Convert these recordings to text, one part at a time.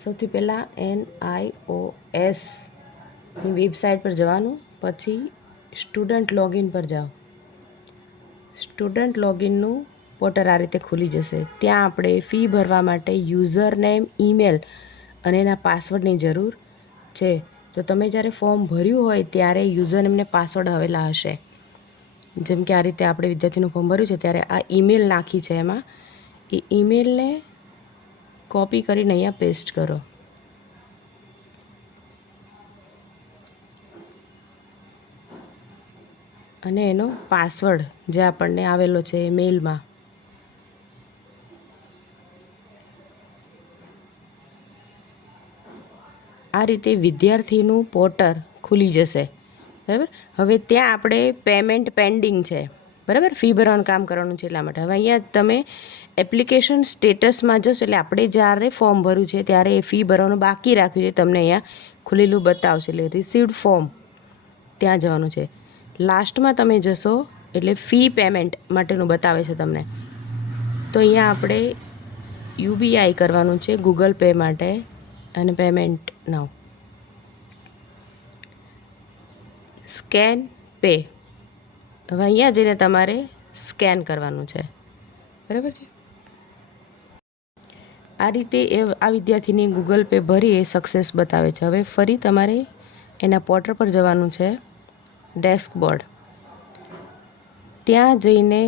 સૌથી પહેલાં NIOSની વેબસાઇટ પર જવાનું, પછી સ્ટુડન્ટ લોગિન પર જાઓ. સ્ટુડન્ટ લોગિનનું પોર્ટલ આ રીતે ખુલી જશે. ત્યાં આપણે ફી ભરવા માટે યુઝર નેમ, ઈમેલ અને એના પાસવર્ડની જરૂર છે. તો તમે જ્યારે ફોર્મ ભર્યું હોય ત્યારે યુઝર નેમને પાસવર્ડ આવેલા હશે. જેમ કે આ રીતે આપણે વિદ્યાર્થીનું ફોર્મ ભર્યું છે ત્યારે આ ઈમેલ નાખી છે. એમાં એ ઈમેલને કોપી કરીને અહીંયા પેસ્ટ કરો. અને એનો પાસવર્ડ જે આપણને આવેલો છે એ મેલમાં આ રીતે વિદ્યાર્થીનું પોર્ટલ ખુલી જશે. બરાબર. હવે ત્યાં આપણે પેમેન્ટ પેન્ડિંગ છે. બરાબર, ફી ભરવાનું કામ કરવાનું છે એટલા માટે. હવે અહીંયા તમે એપ્લિકેશન સ્ટેટસમાં જશો એટલે આપણે જ્યારે ફોર્મ ભર્યું છે ત્યારે એ ફી ભરવાનું બાકી રાખ્યું છે તમને અહીંયા ખુલેલું બતાવશે. એટલે રિસીવ્ડ ફોર્મ ત્યાં જવાનું છે. લાસ્ટમાં તમે જશો એટલે ફી પેમેન્ટ માટેનું બતાવે છે તમને. તો અહીંયા આપણે UPI કરવાનું છે ગૂગલ પે માટે અને પેમેન્ટ નાવ. Scan pay. હવે અહીંયા જઈને તમારે સ્કેન કરવાનું છે. બરાબર છે. આ રીતે આ વિદ્યાર્થીની ગૂગલ પે ભરી એ સક્સેસ બતાવે છે. હવે ફરી તમારે એના પોર્ટલ પર જવાનું છે, ડેસ્કબોર્ડ. ત્યાં જઈને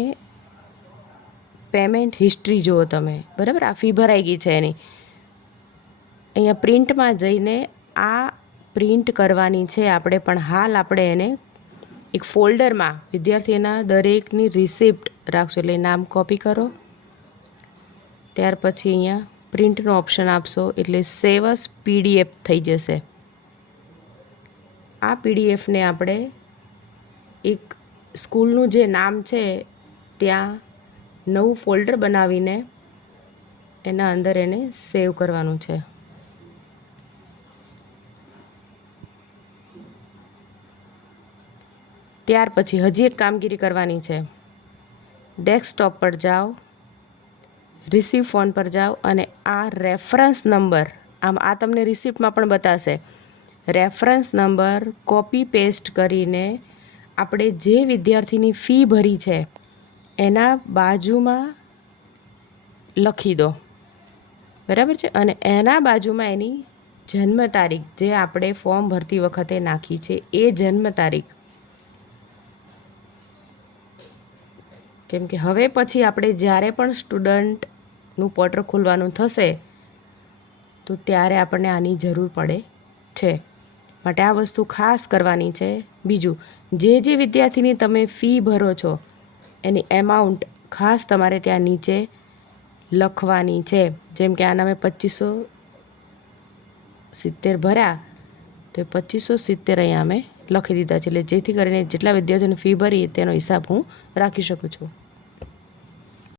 પેમેન્ટ હિસ્ટ્રી જુઓ તમે. બરાબર, આ ફી ભરાઈ ગઈ છે એની. અહીંયા પ્રિન્ટમાં જઈને આ પ્રિન્ટ કરવાની છે આપણે, પણ હાલ આપણે એને એક ફોલ્ડરમાં વિદ્યાર્થીના દરેકની રિસિપ્ટ રાખશો. એટલે નામ કોપી કરો, ત્યાર પછી અહીંયા પ્રિન્ટનો ઓપ્શન આપશો એટલે સેવ એઝ PDF થઈ જશે. આ PDFને આપણે એક સ્કૂલનું જે નામ છે ત્યાં નવું ફોલ્ડર બનાવીને એના અંદર એને સેવ કરવાનું છે. ત્યાર પછી હજી એક કામગીરી કરવાની છે. ડેસ્કટોપ પર જાઓ, રિસીવ ફોન પર જાઓ અને આ રેફરન્સ નંબર, આ તમને રિસિપ્ટમાં પણ બતાવશે. રેફરન્સ નંબર કોપી પેસ્ટ કરીને આપણે જે વિદ્યાર્થીની ફી ભરી છે એના બાજુમાં લખી દો. બરાબર છે. અને એના બાજુમાં એની જન્મ તારીખ જે આપણે ફોર્મ ભરતી વખતે નાખી છે એ જન્મ તારીખ. કેમ કે હવે પછી આપણે જ્યારે પણ સ્ટુડન્ટનું પોર્ટલ ખોલવાનું થશે તો ત્યારે આપણને આની જરૂર પડે છે. માટે આ વસ્તુ ખાસ કરવાની છે. બીજું, જે વિદ્યાર્થીની તમે ફી ભરો છો એની એમાઉન્ટ ખાસ તમારે ત્યાં નીચે લખવાની છે. જેમ કે આના મેં 2570 ભર્યા તો 2570 અહીંયા અમે લખી દીધા છે. એટલે જેથી કરીને જેટલા વિદ્યાર્થીઓની ફી ભરી તેનો હિસાબ હું રાખી શકું છું.